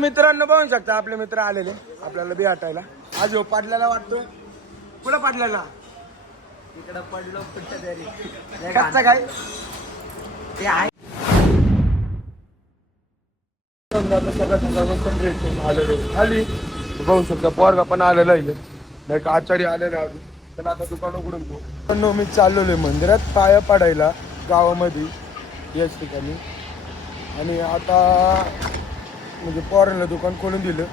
मित्रांनो बघू शकता आपले मित्र आलेले आपल्याला बी हटायला. आज हो पाडल्याला वाटतोय. कुठं पाडल्याला? इकडं पडलो कुठं तरी. कच्चा काय ते आहे. खाली बघू शकता पोरगा पण आलेला आहे. नाही आचारी आलेला आहे. तर आता दुकान उघडून घेऊ. पण मी चाललेलो मंदिरात पाया पाडायला गावामध्ये याच ठिकाणी. आणि आता म्हणजे पोरांना दुकान खोलून दिलं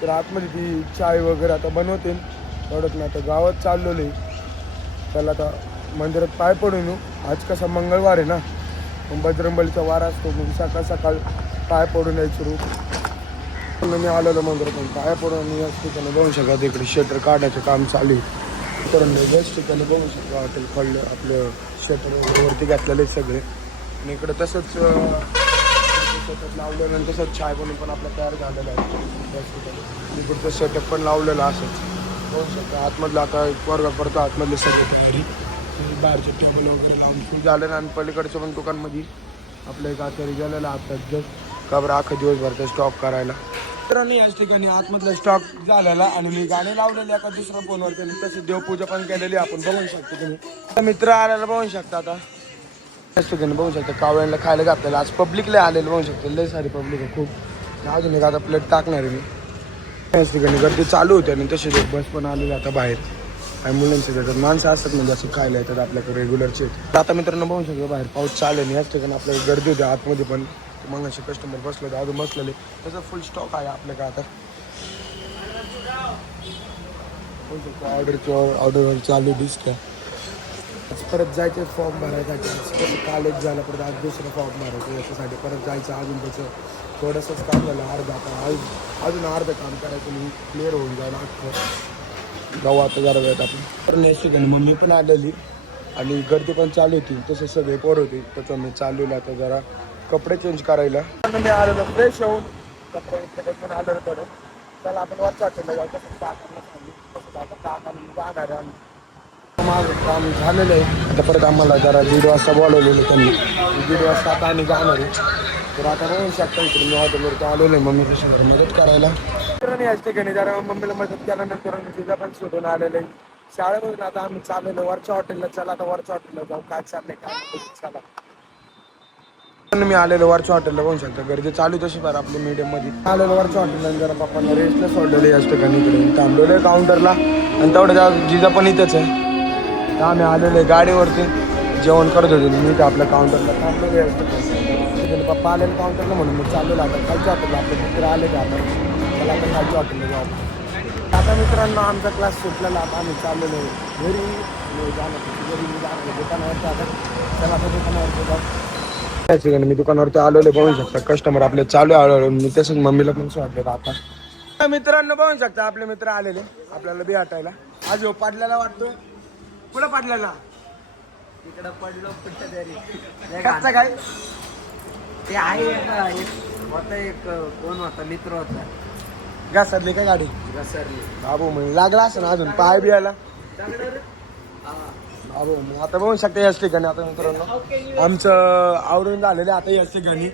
तर आतमध्ये ती चाय वगैरे आता बनवते थोडंच ना. आता गावात चाललेलो आहे. त्याला आता मंदिरात पाय पडून येऊ. आज कसा मंगळवार आहे ना, मग बजरंगबलीचा वार असतो. मग सकाळ सकाळ पाय पडून यायचं रूप मी आलेलो मंदिरातून पाया पडून. याच ठिकाणी बघू शकता तिकडे शटर काढायचं काम चालू आहे. तर याच ठिकाणी बघू शकतो हॉटेल खोललं आपलं शटर वगैरे वरती घातलेले सगळे. आणि इकडं तसंच सेटअप लावलेलं आणि तसंच चाय बनवून पण आपला तयार झालेला आहे. त्याच ठिकाणी इकडचं सेटअप पण लावलेलं असंच बघू शकता. आतमधलं आता वर्ग करतो आतमधले सगळे तयारी. बाहेरचे टेबल वगैरे लावून फुल झालं आणि पलीकडच्या पण दुकानमध्ये आपल्या एक आचारी गेलेला आता जस्ट का बरं अख्खा दिवसभरचा स्टॉक करायला. मित्रांनी याच ठिकाणी आतमधला स्टॉक झालेला आणि मी गाणे लावलेले एका दुसऱ्या फोनवरती आणि तशी देवपूजा पण केलेली आपण बघू शकतो. तुम्ही मित्र आलेला बघू शकता. आता त्याच ठिकाणी बघू शकता कावळ्यांना खायला घातलेलं. आज पब्लिकला आलेलं बघू शकतो. लय सारी पब्लिक आहे खूप. अजून एक आता प्लेट टाकणार आहे मी. त्याच ठिकाणी गर्दी चालू होती आणि तसेच एक बस पण आलेली आता बाहेर. ॲम्ब्युलन्स येतात माणसं असतात म्हणजे असं खायला येतात आपल्याकडे रेग्युलरचे. आता मित्रांनो बघू शकतो बाहेर पाऊस चालू आहे. याच ठिकाणी आपल्याला गर्दी होती आतमध्ये पण. मग असे कस्टमर बसले होते अजून बसलेले. त्याचा फुल स्टॉक आहे आपल्याकडे आता. बघू शकतो ऑर्डर चालू दिसतं. परत जायचं फॉर्म भरायसाठी. कसं कॉलेज झालं परत आज दुसरं फॉर्म भरायचं याच्यासाठी परत जायचं. अजून त्याचं थोडंसंच काम झालं अर्धा आता अजून अर्धं काम करायचं मी क्लिअर होऊन जायला अख्खं जाऊ आता जरा वेळात आपण. तर नेक्स्ट ठिकाणी मम्मी पण आलेली आणि गर्दी पण चालू होती. तसे सगळे पोर होते त्याचं मी चाललेलं आता जरा कपडे चेंज करायला. मी आलेलो फ्रेश होऊन कपडे पण आलेलं थोडं. त्याला आपण वरच्या हॉटेलला जाऊ. तसं जाणार माझं काम झालेलं आहे. आता परत आम्हाला जरा 1:30 वाजता बोलवलेलं त्यांनी. 1:30 वाजता आता आम्ही जाणार आहे. तर आता बघू शकता इकडे मी हॉटेलवरती आलेलो आहे मम्मी कशी मदत करायला. तर याच ठिकाणी जरा मम्मीला मदत केल्यानंतर तिचा पण सुटून आलेलं आहे शाळेमधून. आता आम्ही चाललेलो वरच्या हॉटेलला. चला आता वरच्या हॉटेलला जाऊ काय चाललंय काय चला. मी आलेलो वरच्या हॉटेलला बघू शकता गर्दी चालू तशी फार आपली मीडियम मध्ये. आलेलो वरच्या हॉटेलला जरा पप्पांना रेस्टला सोडलेलं याच ठिकाणी. इकडे थांबलेलं आहे काउंटरला आणि तेवढं जिजा पण इथंच आहे. आम्ही आलेलो आहे गाडीवरती जेवण करत होतो मी तर आपल्या काउंटरला थांबलेले असतं. पप्पा आलेलं काउंटरला म्हणून मी चाललेलो आता खालच्या हॉटेलला. आपले मित्र आले का आपण त्याला आपण खालच्या हॉटेलला जाऊ. आता मित्रांनो आमचा क्लास सुटलेला. आता आम्ही चाललेलो आहे घरी जाणार दुकानावरती. आता त्याला आता दुकानावरती जाऊ. त्याच ठिकाणी मी दुकानावरती आलेलो बघू शकता. कस्टमर आपले चालू आलो मी तसंच मम्मीला पण वाटलं. आता मित्रांनो बघू शकता आपले मित्र आलेले आपल्याला बी हटायला. आज हो पाडल्याला वाटतोय. कुठं पाडल्याला? इकडं पडलो कुठं तरी. कच्चा काय ते आहे. होता एक कोण होता मित्र होता. घासरली का गाडी? घसरली. बाबू म्हणजे लागला असं ना अजून पाय बियाला. बाबू मग आता बघू शकता याच ठिकाणी. आता मित्रांनो आमचं आवरून झालेलं आता याच ठिकाणी.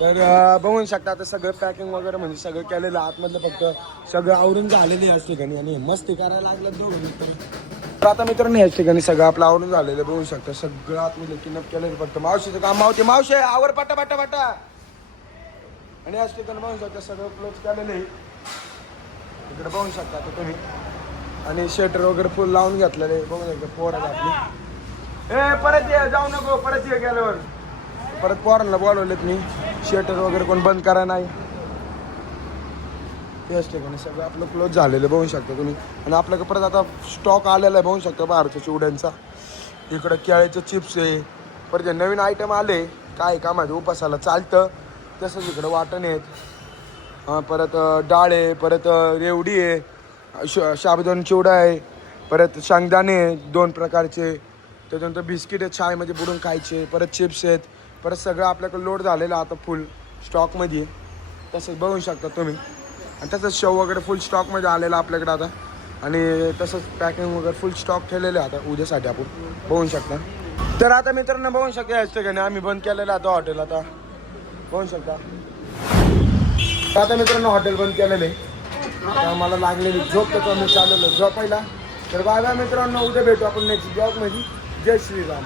तर बघू शकता आता सगळं पॅकिंग वगैरे म्हणजे सगळं केलेलं आतमधलं फक्त सगळं आवरून झालेलं याच ठिकाणी. आणि मस्ती करायला लागलं दोघं मित्र. तर आता मित्रांनो याच ठिकाणी सगळं आपलं आवरून झालेलं बघू शकता. सगळं आतमध्ये किनप केलेलं फक्त मावशीचं काम मावशी आवर पटा पटा पटा. आणि याच ठिकाणी बघू शकता सगळं क्लोज केलेलं आहे. इकडे बघू शकता आता तुम्ही. आणि शटर वगैरे फुल लावून घेतलेले बघू शकता. पोरं आपली परत ये जाऊ नको परत ये गेल्यावर. परत पोरांना बोलवलेत मी. शटर वगैरे कोण बंद करा नाही. याच ठिकाणी सगळं आपलं क्लोज झालेलं बघू शकता तुम्ही. आणि आपल्याकडे परत आता स्टॉक आलेला आहे बघू शकता बाहेरच्या चिवड्यांचा. इकडं केळ्याचं चिप्स आहे. परत जे नवीन आयटम आले काय कामाचे उपासाला चालतं तसंच इकडं वाटण आहेत. परत डाळ आहे. परत रेवडी आहे. साबुदाणा चिवडा आहे. परत शेंगदाणे 2 प्रकारचे. त्याच्यानंतर बिस्किट आहेत शाळेमध्ये बुडून खायचे. परत चिप्स आहेत. परत सगळं आपल्याकडे लोड झालेलं आता फुल स्टॉकमध्ये. तसंच बघू शकता तुम्ही. आणि तसंच शेव वगैरे फुल स्टॉकमध्ये आलेलं आपल्याकडे आता. आणि तसंच पॅकिंग वगैरे फुल स्टॉक ठेवलेलं आहे आता उद्यासाठी आपण बघू शकता. तर आता मित्रांनो बघू शकता याच ठिकाणी आम्ही बंद केलेलं आता हॉटेल. आता बघू शकता आता मित्रांनो हॉटेल बंद केलेलं आहे. आता मला लागलेली झोप तर मी चाललेलो झोपायला. तर बाय बाय मित्रांनो, उद्या भेटू आपण नेक्स्ट ब्लॉग मध्ये. जय श्रीराम.